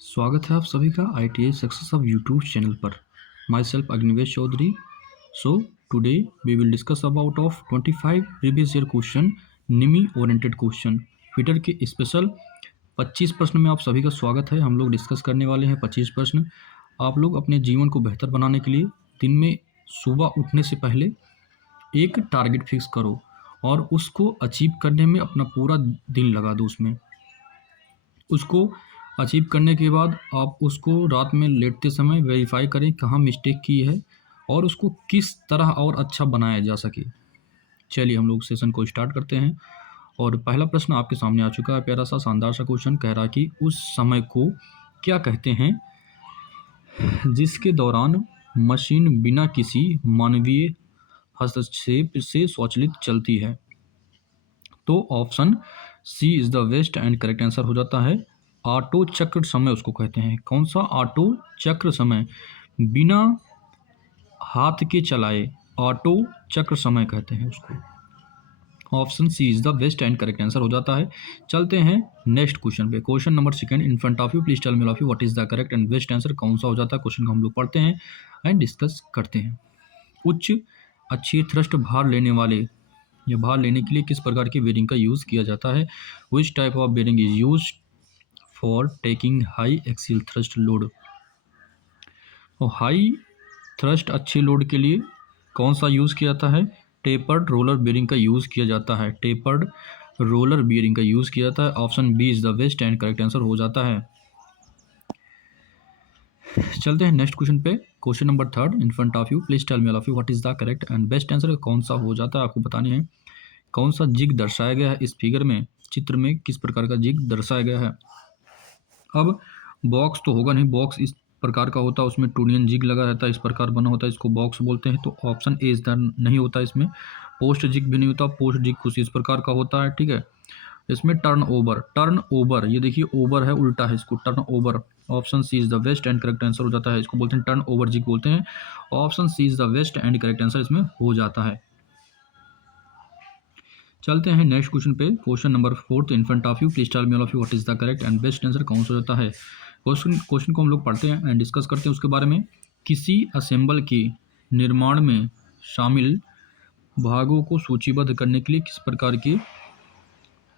स्वागत है आप सभी का ITI success of YouTube channel पर। My self Agnivesh Chaudhary. So today we will discuss about of 25 previous year question, NIMI oriented question. Twitter के स्पेशल 25 प्रश्न में आप सभी का स्वागत है। हम लोग डिस्कस करने वाले हैं 25 प्रश्न। आप लोग अपने जीवन को बेहतर बनाने के लिए दिन में सुबह उठने से पहले एक टारगेट फिक्स करो और उसको अचीव करने में अपना पूरा दिन लगा दो। उसको अचीव करने के बाद आप उसको रात में लेटते समय वेरीफाई करें कहाँ मिस्टेक की है और उसको किस तरह और अच्छा बनाया जा सके। चलिए हम लोग सेशन को स्टार्ट करते हैं। और पहला प्रश्न आपके सामने आ चुका है, प्यारा सा शानदार सा क्वेश्चन। कह रहा कि उस समय को क्या कहते हैं जिसके दौरान मशीन बिना किसी मानवीय हस्तक्षेप से स्वचालित चलती है। तो option C is the best and correct answer हो जाता है। ऑटो चक्र समय उसको कहते हैं। कौन सा ऑटो चक्र समय? बिना हाथ के चलाए ऑटो चक्र समय कहते हैं उसको। Option C is the best and correct answer हो जाता है। चलते हैं नेक्स्ट क्वेश्चन पे। Question number second in front of you, please tell me of you what is the correct and best answer. कौन सा हो जाता है क्वेश्चन को हम लोग पढ़ते हैं एंड डिस्कस करते हैं। उच्च अच्छी थ्रस्ट भार लेने वाले या भार लेने के लिए किस प्रकार की बेरिंग का यूज़ किया जाता है? Which type of bearing is use for taking high axial thrust load. और हाई थ्रस्ट अच्छे लोड के लिए कौन सा यूज़ किया जाता है? टेपर्ड रोलर बेरिंग का यूज़ किया जाता है। टेपर्ड रोलर बेरिंग का यूज़ किया जाता है। Option B is the best and correct answer हो जाता है। चलते हैं नेक्स्ट क्वेश्चन पे। Question number third in front of you, please tell me of you what is the correct and best answer. कौन सा हो जाता है आपको बतानी है। कौन सा जिग दर्शाया गया है इस फिगर में, चित्र में किस प्रकार का जिग दर्शाया गया है। अब बॉक्स तो होगा नहीं, बॉक्स इस प्रकार का होता है, उसमें टूनियन जिग लगा रहता है, इस प्रकार बना होता है, इसको बॉक्स बोलते हैं। तो ऑप्शन ए इस तरह नहीं होता इसमें। पोस्ट जिग भी नहीं होता, पोस्ट जिग कुछ इस प्रकार का होता है, ठीक है। इसमें टर्न ओवर, ये देखिए ओवर है, उल्टा है, इसको turn over. Option C is the best and correct answer हो जाता है। इसको बोलते हैं टर्न ओवर जिग बोलते हैं। Option C is the best and correct answer इसमें हो जाता है। चलते हैं नेक्स्ट क्वेश्चन पे। Question number fourth in front of you, please tell me all of you what is the correct and best answer. कौन सा होता है क्वेश्चन को हम लोग पढ़ते हैं एंड डिस्कस करते हैं उसके बारे में। किसी असेंबल के निर्माण में शामिल भागों को सूचीबद्ध करने के लिए किस प्रकार के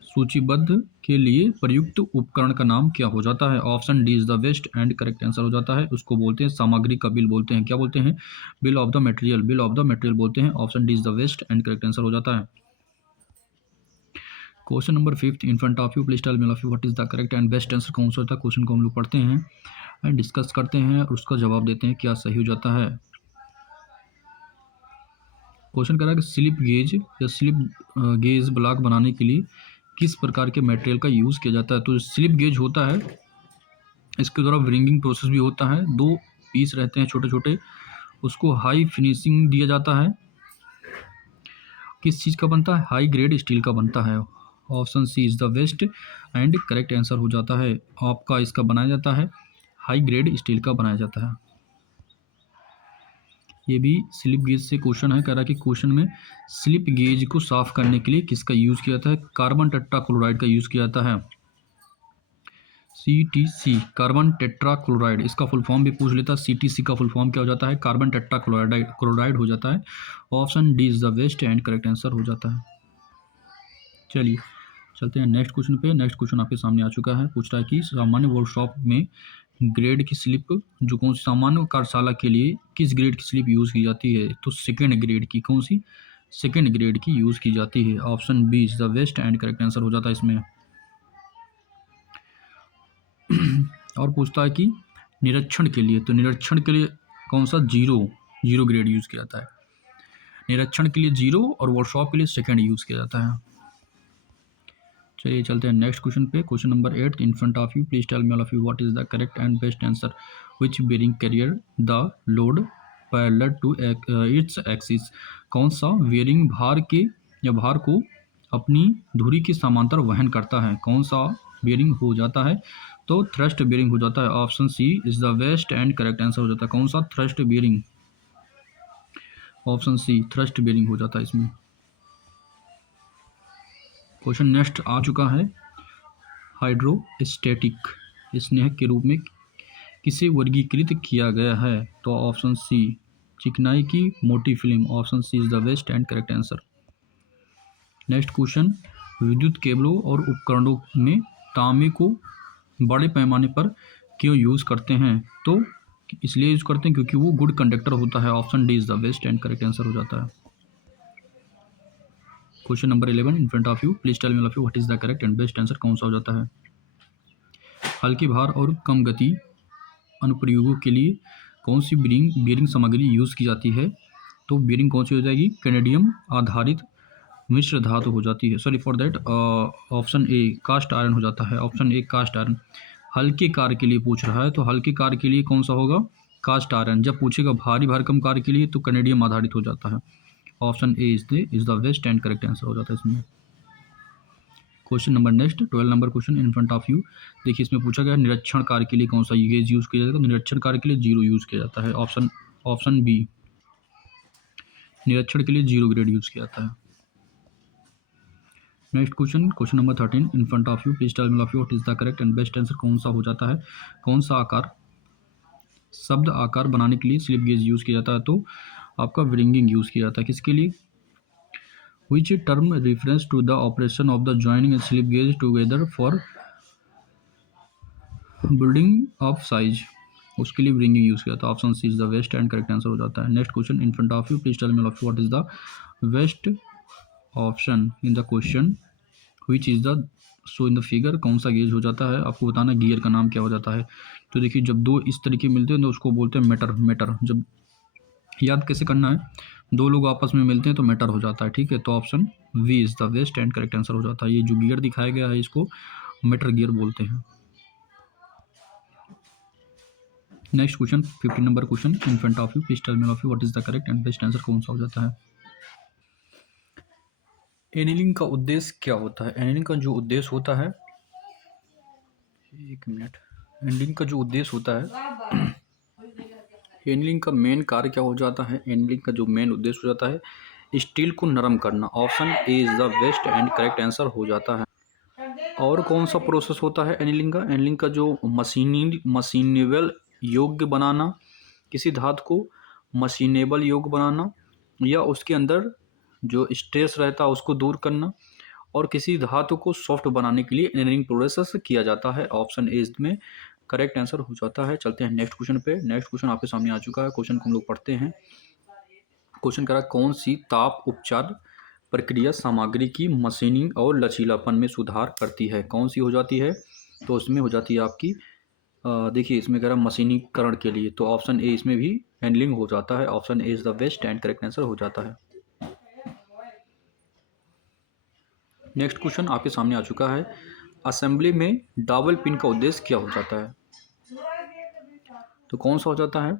सूचीबद्ध के लिए प्रयुक्त उपकरण का नाम क्या हो जाता है? Option D is the best and correct answer हो जाता है। उसको बोलते हैं सामग्री का बिल बोलते हैं। क्या बोलते हैं? बिल ऑफ द मटेरियल बोलते हैं। Option D is the best and correct answer हो जाता है। Question number fifth in front of you, please tell me of you what is the correct and best answer. कौन सा होता है question को हम लोग पढ़ते हैं एंड डिस्कस करते हैं और उसका जवाब देते हैं क्या सही हो जाता है। क्वेश्चन कह रहा है कि स्लिप गेज या स्लिप गेज ब्लॉक बनाने के लिए किस प्रकार के मटेरियल का यूज़ किया जाता है? तो स्लिप गेज होता है, इसके द्वारा व्रिंगिंग प्रोसेस भी होता है। दो पीस रहते हैं छोटे छोटे, उसको हाई फिनिशिंग दिया जाता है। किस चीज़ का बनता है? हाई ग्रेड स्टील का बनता है। Option C is the best and correct answer हो जाता है। आपका इसका बनाया जाता है, हाई ग्रेड स्टील का बनाया जाता है। ये भी स्लिप गेज से क्वेश्चन है। कह रहा है कि क्वेश्चन में स्लिप गेज को साफ करने के लिए किसका यूज़ किया जाता है? कार्बन टेट्राक्लोराइड का यूज़ किया जाता है। CTC कार्बन टेट्राक्लोराइड, इसका फुल फॉर्म भी पूछ लेता है। CTC का फुल फॉर्म क्या हो जाता है? कार्बन टेट्राक्लोराइड हो जाता है। Option D is the best and correct answer हो जाता है। चलिए चलते हैं नेक्स्ट क्वेश्चन पे। नेक्स्ट क्वेश्चन आपके सामने आ चुका है। पूछ रहा है कि सामान्य वर्कशॉप में ग्रेड की स्लिप जो कौन सी सामान्य कार्यशाला के लिए किस ग्रेड की स्लिप यूज़ की जाती है? तो सेकेंड ग्रेड की। कौन सी? सेकेंड ग्रेड की यूज़ की जाती है। Option B is the best and correct answer हो जाता है इसमें। और पूछता है कि निरीक्षण के लिए, तो निरीक्षण के लिए कौन सा? जीरो ग्रेड यूज़ किया जाता है। निरीक्षण के लिए जीरो और वर्कशॉप के लिए सेकेंड यूज़ किया जाता है। चलिए चलते हैं नेक्स्ट क्वेश्चन पे। Question number 8 in front of you, please tell me all of you what is the correct and best answer. Which bearing carrier the load parallel to its axis. कौन सा bearing भार के या भार को अपनी धुरी के समांतर वहन करता है? कौन सा बेरिंग हो जाता है? तो थ्रस्ट बेरिंग हो जाता है। Option C is the best and correct answer हो जाता है। कौन सा? Thrust bearing. Option C thrust bearing हो जाता है इसमें। क्वेश्चन नेक्स्ट आ चुका है, हाइड्रोस्टैटिक स्नेह के रूप में किसे वर्गीकृत किया गया है? तो ऑप्शन सी, चिकनाई की मोटी film. Option C is the best and correct answer. Next question, विद्युत केबलों और उपकरणों में तांबे को बड़े पैमाने पर क्यों यूज़ करते हैं? तो इसलिए यूज़ करते हैं क्योंकि वो गुड कंडक्टर होता है। Option D is the best and correct answer हो जाता है। Question number 11 in front of you, please tell me all of you what is the correct and best answer कौन सा हो जाता है? हल्के भार और कम गति अनुप्रयोगों के लिए कौन सी बेरिंग सामग्री यूज़ की जाती है? तो बेरिंग कौन सी हो जाएगी? कैनेडियम आधारित मिश्र धातु हो जाती है। Sorry for that, option A cast iron हो जाता है। Option A cast iron. हल्के कार के लिए पूछ रहा है तो हल्के कार के लिए कौन सा होगा? Cast iron. जब पूछेगा भारी भरकम कार के लिए तो कैनेडियम आधारित हो जाता है। Option A is the best and correct answer हो जाता है इसमें। Question number next 12 number question in front of you. देखिए इसमें पूछा गया निरीक्षण कार्य के लिए कौन सा गेज यूज़ किया जाएगा? तो निरीक्षण कार्य के लिए जीरो यूज़ किया जाता है। ऑप्शन बी, निरीक्षण के लिए जीरो ग्रेड यूज़ किया जाता है। Next question number 13 in front of you, please tell me of you what is the correct and best answer कौन सा हो जाता है? कौन सा आकार शब्द आकार बनाने के लिए स्लिप गेज यूज़ किया जाता है? तो आपका व्रिंगिंग यूज़ किया जाता है। किसके लिए? Which term reference to the operation of the joining slip gauge together for building of size, उसके लिए व्रिंगिंग यूज़ किया था। Option C is the best and correct answer हो जाता है। Next question in front of you, please tell me of what is the best option in the question which is the so in the figure, कौन सा gauge हो जाता है? आपको बताना गियर का नाम क्या हो जाता है। तो देखिए जब दो इस तरीके मिलते हैं तो उसको बोलते हैं मेटर। जब याद कैसे करना है, दो लोग आपस में मिलते हैं तो मेटर हो जाता है। ठीक है, तो option B is the best and correct answer हो जाता है। ये जो गियर दिखाया गया है इसको मेटर गियर बोलते हैं। Next question 15 number question in front of you, please tell me of you what is the correct and best answer कौन सा हो जाता है? एनीलिंग का उद्देश्य क्या होता है? एनीलिंग का जो उद्देश्य होता है, एक मिनट, एनीलिंग का जो उद्देश्य होता है, एनीलिंग का मेन कार्य क्या हो जाता है? एनीलिंग का जो मेन उद्देश्य हो जाता है स्टील को नरम करना। Option A is the best and correct answer हो जाता है। और कौन सा प्रोसेस होता है एनीलिंग का? एनीलिंग का जो मशीनेबल योग्य बनाना, किसी धातु को मशीनेबल योग्य बनाना, या उसके अंदर जो स्ट्रेस रहता है उसको दूर करना, और किसी धातु को सॉफ्ट बनाने के लिए एनीलिंग प्रोसेस किया जाता है। ऑप्शन ए में करेक्ट आंसर हो जाता है। चलते हैं नेक्स्ट क्वेश्चन पे। नेक्स्ट क्वेश्चन आपके सामने आ चुका है। क्वेश्चन को हम लोग पढ़ते हैं। क्वेश्चन करा कौन सी ताप उपचार प्रक्रिया सामग्री की मशीनिंग और लचीलापन में सुधार करती है? कौन सी हो जाती है? तो इसमें हो जाती है आपकी, देखिए इसमें कह रहा मशीनीकरण के लिए, तो ऑप्शन ए इसमें भी हैंडलिंग हो जाता है। Option A is the best and correct answer हो जाता है। नेक्स्ट क्वेश्चन आपके सामने आ चुका है। असेंबली में डबल पिन का उद्देश्य क्या हो जाता है? तो कौन सा हो जाता है?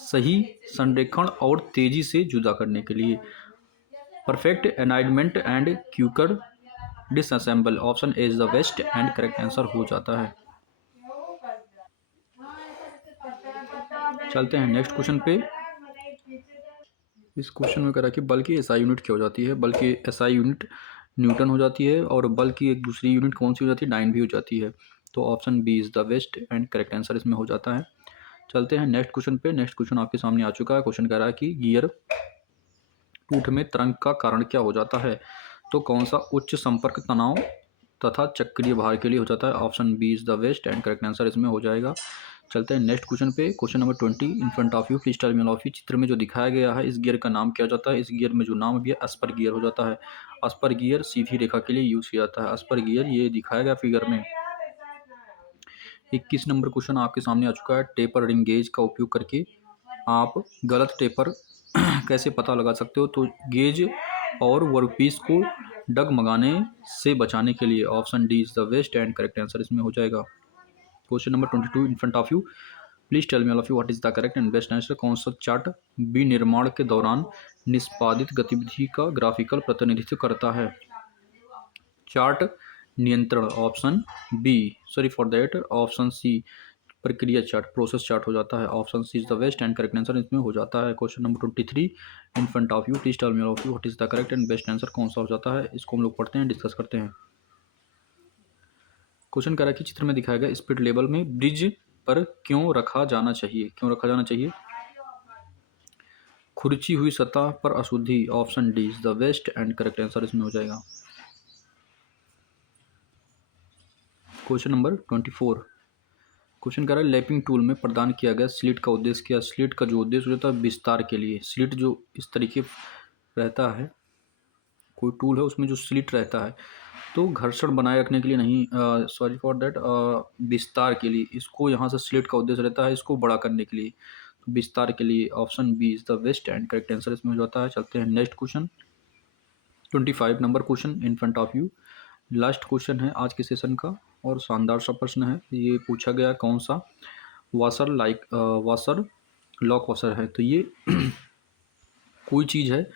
सही संरेखण और तेजी से जुदा करने के लिए, perfect alignment and quicker disassemble. Option A is the best and correct answer हो जाता है। चलते हैं नेक्स्ट क्वेश्चन पे। इस क्वेश्चन में करा कि बल की एसआई यूनिट क्या हो जाती है? बल की एसआई यूनिट न्यूटन हो जाती है, और बल की एक दूसरी यूनिट कौन सी हो जाती है? डाइन भी हो जाती है। तो option B is the best and correct answer इसमें हो जाता है। चलते हैं नेक्स्ट क्वेश्चन पे। नेक्स्ट क्वेश्चन आपके सामने आ चुका है। क्वेश्चन कह रहा है कि गियर टूट में तरंग का कारण क्या हो जाता है? तो कौन सा उच्च संपर्क तनाव तथा चक्रीय भार के लिए हो जाता है? Option B is the best and correct answer इसमें हो जाएगा। चलते हैं नेक्स्ट क्वेश्चन पे। Question number 20 in front of you, please tell me of you. चित्र में जो दिखाया गया है इस गियर का नाम क्या हो जाता है? इस गियर में जो नाम भी है अस्पर गियर हो जाता है। अस्पर गियर सीधी रेखा के लिए यूज किया जाता है। अस्पर गियर ये दिखाया गया फिगर में। 21 नंबर क्वेश्चन आपके सामने आ चुका है। टेपर रिंग गेज का उपयोग करके आप गलत टेपर कैसे पता लगा सकते हो? तो गेज और वर्कपीस को डगमगाने से बचाने के लिए। Option D is the best and correct answer इसमें हो जाएगा। Question number 22 in front of you, please tell me all of you what is the correct and best answer कौन सा चार्ट विनिर्माण के दौरान निष्पादित गतिविधि का ग्राफिकल प्रतिनिधित्व करता है? चार्ट नियंत्रण। Option B, sorry for that, option C प्रक्रिया चार्ट, प्रोसेस चार्ट हो जाता है। Option C is the best and correct answer इसमें हो जाता है। Question number 23 in front of you, please tell me of you what is the correct and best answer कौन सा हो जाता है? इसको हम लोग पढ़ते हैं, डिस्कस करते हैं। क्वेश्चन कह रहा है कि चित्र में दिखाया गया स्पिरिट लेवल में ब्रिज पर क्यों रखा जाना चाहिए, क्यों रखा जाना चाहिए? खुरची हुई सतह पर अशुद्धि, option D is the best and correct answer इसमें हो जाएगा। Question number 24। क्वेश्चन कह रहा है लैपिंग टूल में प्रदान किया गया स्लिट का उद्देश्य क्या? स्लिट का जो उद्देश्य होता है विस्तार के लिए, स्लिट जो इस तरीके रहता है, कोई टूल है उसमें जो स्लिट रहता है तो घर्षण बनाए रखने के लिए नहीं, सॉरी फॉर दैट, विस्तार के लिए इसको यहाँ से स्लिट का उद्देश्य रहता है, इसको बड़ा करने के लिए, तो विस्तार के लिए option B is the best and correct answer इसमें हो जाता है। चलते हैं next question 25 number question in front of you. Last question है आज के सेशन का और शानदार सा प्रश्न है। ये पूछा गया कौन सा वाशर वाशर लॉक वाशर है, तो ये कोई चीज़ है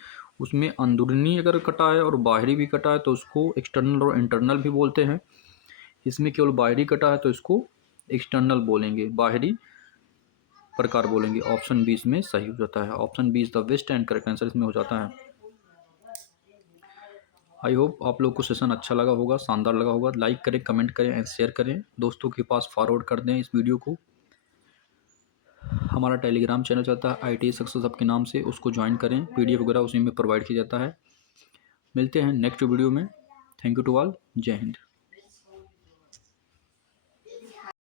उसमें अंदरूनी अगर कटा है और बाहरी भी कटा है तो उसको एक्सटर्नल और इंटरनल भी बोलते हैं। इसमें केवल बाहरी कटा है तो इसको एक्सटर्नल बोलेंगे, बाहरी प्रकार बोलेंगे। ऑप्शन बी इसमें सही हो जाता है। Option B is the best and correct answer इसमें हो जाता है। आई होप आप लोग को सेशन अच्छा लगा होगा, शानदार लगा होगा। लाइक करें, कमेंट करें एंड शेयर करें, दोस्तों के पास फॉरवर्ड कर दें इस वीडियो को। हमारा टेलीग्राम चैनल चलता है ITA सक्सेस हब के नाम से, उसको ज्वाइन करें, PDF वगैरह उसी में प्रोवाइड किया जाता है। मिलते हैं नेक्स्ट वीडियो में। Thank you to all. जय हिंद।